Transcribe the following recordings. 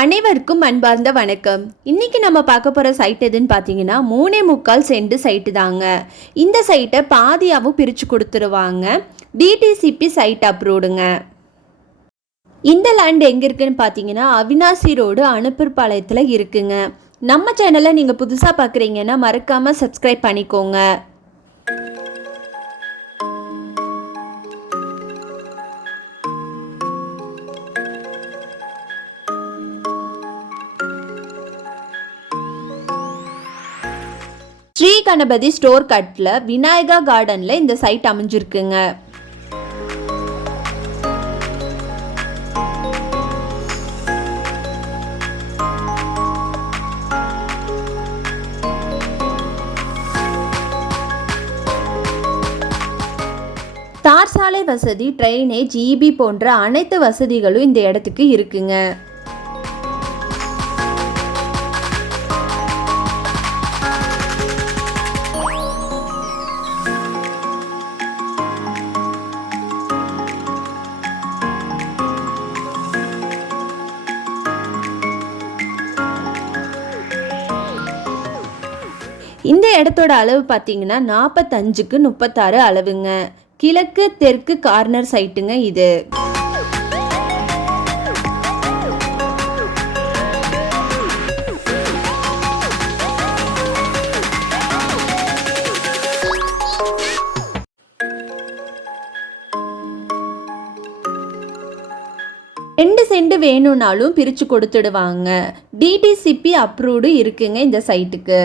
அனைவருக்கும் அன்பார்ந்த வணக்கம். இன்னைக்கு நம்ம பார்க்க போகிற சைட் எதுன்னு பார்த்தீங்கன்னா 3.25 சென்ட் சைட்டு தாங்க. இந்த சைட்டை பாதியாகவும் பிரித்து கொடுத்துருவாங்க. டிடிசிபி சைட் அப்ரூவ்டுங்க. இந்த லேண்ட் எங்கே இருக்குன்னு பார்த்தீங்கன்னா அவினாசி ரோடு அனுப்பூர்பாளையத்தில் இருக்குங்க. நம்ம சேனலை நீங்கள் புதுசாக பார்க்குறீங்கன்னா மறக்காமல் சப்ஸ்கிரைப் பண்ணிக்கோங்க. ஸ்ரீ கணபதி ஸ்டோர் கட்டில் விநாயகா கார்டனில் இந்த சைட் அமைஞ்சிருக்குங்க. தார் சாலை வசதி, ட்ரைனேஜ், இபி போன்ற அனைத்து வசதிகளும் இந்த இடத்துக்கு இருக்குங்க. இந்த இடத்தோட அளவு பார்த்தீங்கன்னா 45க்கு 36 அளவுங்க. கிழக்கு தெற்கு கார்னர் சைட்டுங்க இது. ரெண்டு சென்ட் வேணும்னாலும் பிரித்து கொடுத்துடுவாங்க. டிடிசிபி அப்ரூவ்டு இருக்குங்க இந்த சைட்டுக்கு.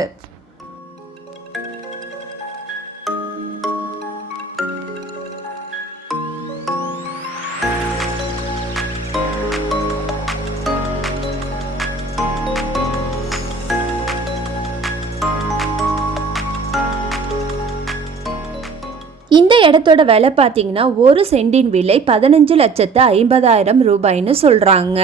இந்த இடத்தோட விலை பார்த்தீங்கன்னா ஒரு சென்டின் விலை 15,50,000 ரூபாய்னு சொல்றாங்க.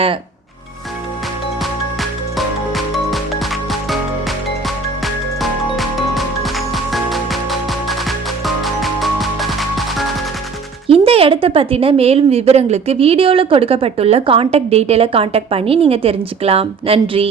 இந்த இடத்தை பற்றின மேலும் விவரங்களுக்கு வீடியோவில் கொடுக்கப்பட்டுள்ள கான்டாக்ட் டீட்டெயிலை கான்டாக்ட் பண்ணி நீங்கள் தெரிஞ்சுக்கலாம். நன்றி.